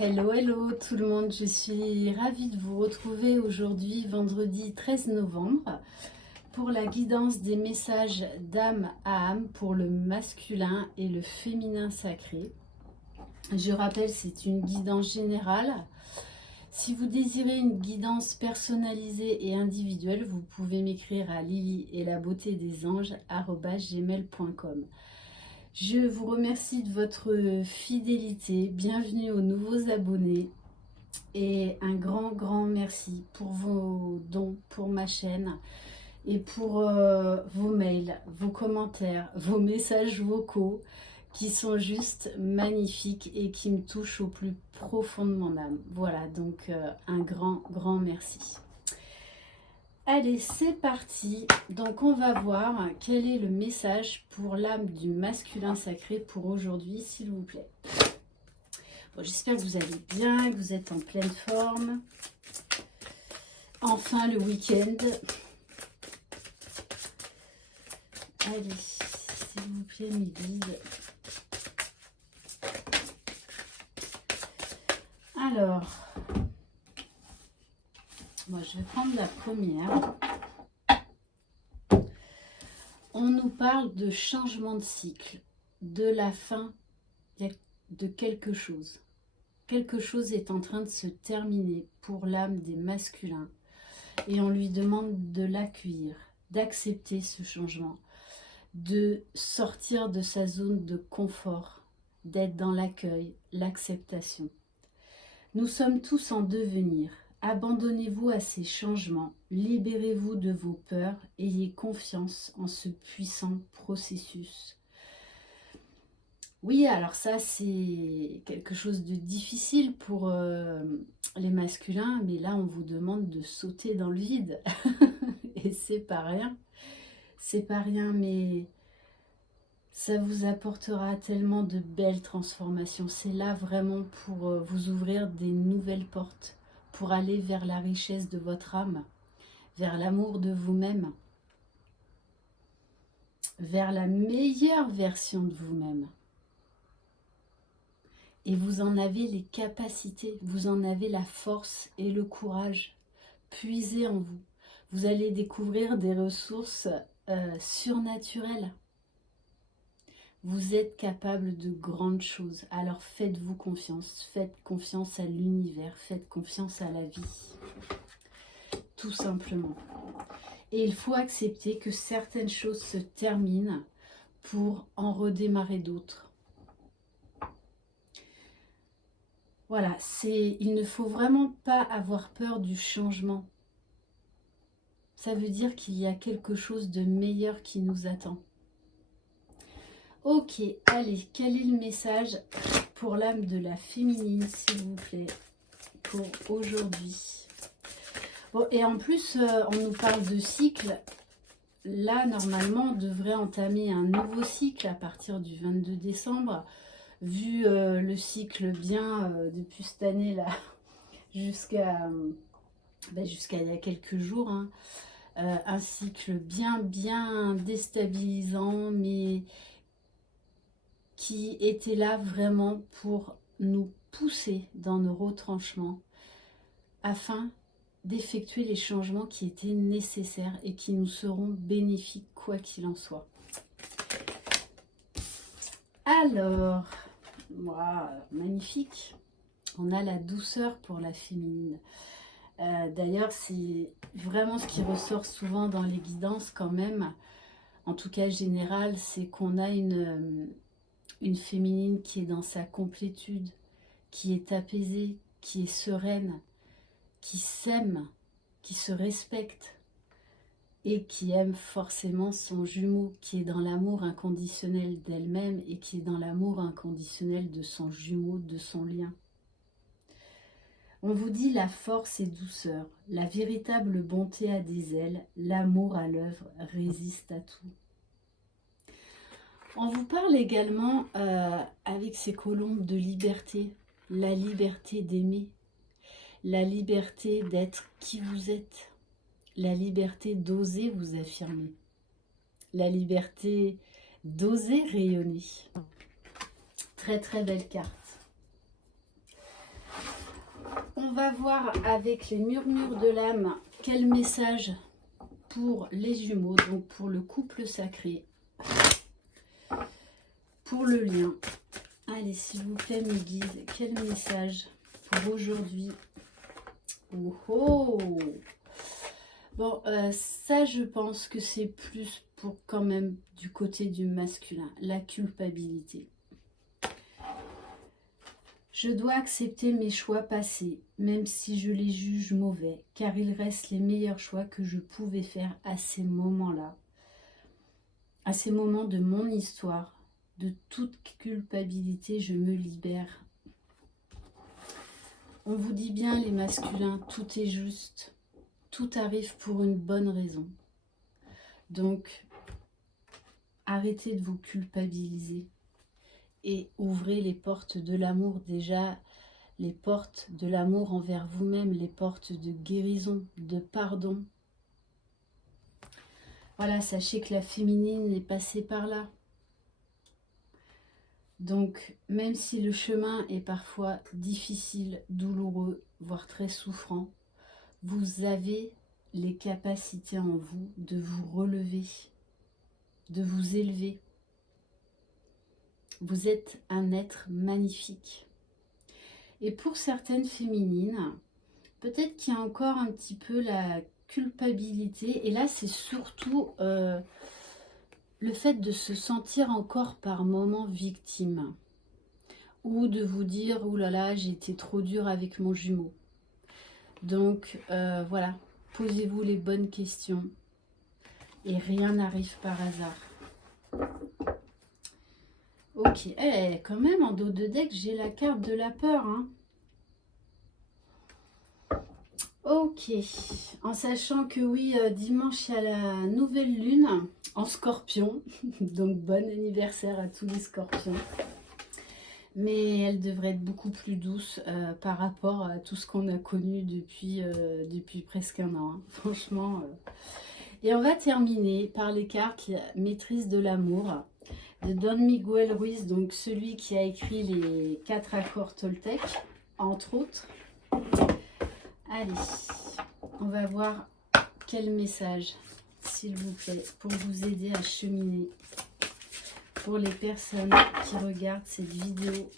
Hello, hello tout le monde, je suis ravie de vous retrouver aujourd'hui, vendredi 13 novembre, pour la guidance des messages d'âme à âme pour le masculin et le féminin sacré. Je rappelle, c'est une guidance générale. Si vous désirez une guidance personnalisée et individuelle, vous pouvez m'écrire à lily-et-la-beauté-des-anges@gmail.com. Je vous remercie de votre fidélité. Bienvenue aux nouveaux abonnés. Et un grand merci pour vos dons, pour ma chaîne et pour vos mails, vos commentaires, vos messages vocaux qui sont juste magnifiques et qui me touchent au plus profond de mon âme. Voilà, donc un grand merci. Allez, c'est parti. Donc on va voir quel est le message pour l'âme du masculin sacré pour aujourd'hui, s'il vous plaît. Bon, j'espère que vous allez bien, que vous êtes en pleine forme. Enfin le week-end. Allez, s'il vous plaît, mes guides. Alors, moi je vais prendre la première. On nous parle de changement de cycle, de la fin de quelque chose. Quelque chose est en train de se terminer pour l'âme des masculins et on lui demande de l'accueillir, d'accepter ce changement, de sortir de sa zone de confort, d'être dans l'accueil, l'acceptation. Nous sommes tous en devenir. Abandonnez-vous à ces changements, libérez-vous de vos peurs, ayez confiance en ce puissant processus. Oui, alors ça c'est quelque chose de difficile pour les masculins, mais là on vous demande de sauter dans le vide. Et c'est pas rien, mais ça vous apportera tellement de belles transformations. C'est là vraiment pour vous ouvrir des nouvelles portes, pour aller vers la richesse de votre âme, vers l'amour de vous-même, vers la meilleure version de vous-même. Et vous en avez les capacités, vous en avez la force et le courage. Puisez en vous. Vous allez découvrir des ressources surnaturelles. Vous êtes capable de grandes choses. Alors faites-vous confiance. Faites confiance à l'univers. Faites confiance à la vie. Tout simplement. Et il faut accepter que certaines choses se terminent pour en redémarrer d'autres. Voilà, il ne faut vraiment pas avoir peur du changement. Ça veut dire qu'il y a quelque chose de meilleur qui nous attend. Ok, allez, quel est le message pour l'âme de la féminine, s'il vous plaît, pour aujourd'hui? Bon, et en plus, on nous parle de cycle. Là, normalement, on devrait entamer un nouveau cycle à partir du 22 décembre. Vu le cycle bien depuis cette année-là jusqu'à il y a quelques jours, hein, un cycle bien déstabilisant, mais qui était là vraiment pour nous pousser dans nos retranchements afin d'effectuer les changements qui étaient nécessaires et qui nous seront bénéfiques quoi qu'il en soit. Alors, wow, magnifique. On a la douceur pour la féminine. D'ailleurs, c'est vraiment ce qui ressort souvent dans les guidances quand même, en tout cas général, c'est qu'on a une féminine qui est dans sa complétude, qui est apaisée, qui est sereine, qui s'aime, qui se respecte et qui aime forcément son jumeau, qui est dans l'amour inconditionnel d'elle-même et qui est dans l'amour inconditionnel de son jumeau, de son lien. On vous dit la force et douceur, la véritable bonté a des ailes, l'amour à l'œuvre résiste à tout. On vous parle également avec ces colombes de liberté, la liberté d'aimer, la liberté d'être qui vous êtes, la liberté d'oser vous affirmer, la liberté d'oser rayonner. Très belle carte. on va voir avec les murmures de l'âme quel message pour les jumeaux, donc pour le couple sacré, pour le lien. Allez, s'il vous plaît, mes guides, quel message pour aujourd'hui? Oh, oh. Bon, ça, je pense que c'est plus pour quand même du côté du masculin, la culpabilité. Je dois accepter mes choix passés, même si je les juge mauvais, car ils restent les meilleurs choix que je pouvais faire à ces moments-là, à ces moments de mon histoire. De toute culpabilité, je me libère. On vous dit bien, les masculins, tout est juste. Tout arrive pour une bonne raison. Donc, arrêtez de vous culpabiliser et ouvrez les portes de l'amour. Déjà, les portes de l'amour envers vous-même, les portes de guérison, de pardon. Voilà, sachez que la féminine est passée par là. Donc, même si le chemin est parfois difficile, douloureux, voire très souffrant, vous avez les capacités en vous de vous relever, de vous élever. Vous êtes un être magnifique. Et pour certaines féminines, peut-être qu'il y a encore un petit peu la culpabilité. Et là, c'est surtout le fait de se sentir encore par moments victime. Ou de vous dire, oh là là, j'ai été trop dure avec mon jumeau. Donc, voilà, posez-vous les bonnes questions. Et rien n'arrive par hasard. Ok, quand même, en dos de deck, j'ai la carte de la peur, hein. Ok, en sachant que oui, dimanche, il y a la nouvelle lune en scorpion. Donc, bon anniversaire à tous les scorpions. Mais elle devrait être beaucoup plus douce par rapport à tout ce qu'on a connu depuis presque un an, hein. Franchement. Et on va terminer par les cartes maîtrise de l'amour de Don Miguel Ruiz, donc celui qui a écrit les 4 accords Toltec, entre autres. Allez, on va voir quel message, s'il vous plaît, pour vous aider à cheminer. Pour les personnes qui regardent cette vidéo.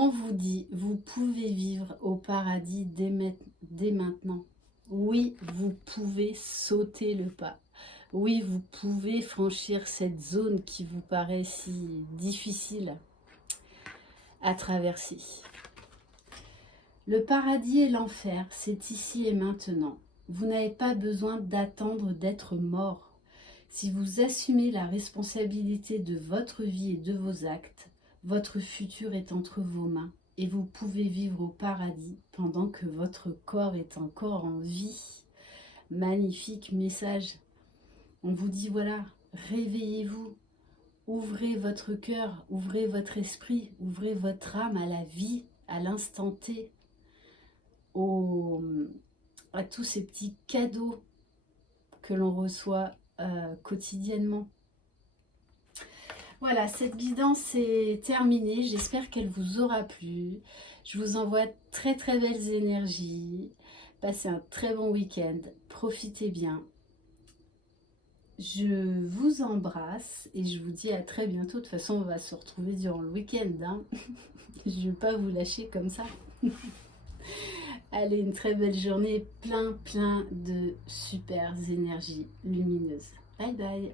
On vous dit, vous pouvez vivre au paradis dès maintenant. Oui, vous pouvez sauter le pas. Oui, vous pouvez franchir cette zone qui vous paraît si difficile à traverser. Le paradis et l'enfer, c'est ici et maintenant. Vous n'avez pas besoin d'attendre d'être mort. Si vous assumez la responsabilité de votre vie et de vos actes, votre futur est entre vos mains et vous pouvez vivre au paradis pendant que votre corps est encore en vie. Magnifique message. On vous dit voilà, réveillez-vous, ouvrez votre cœur, ouvrez votre esprit, ouvrez votre âme à la vie, à l'instant T, à tous ces petits cadeaux que l'on reçoit quotidiennement. Voilà, cette guidance est terminée. J'espère qu'elle vous aura plu. Je vous envoie très très belles énergies. Passez un très bon week-end. Profitez bien. Je vous embrasse et je vous dis à très bientôt. De toute façon, on va se retrouver durant le week-end, hein. Je ne vais pas vous lâcher comme ça. Allez, une très belle journée. Plein de super énergies lumineuses. Bye bye.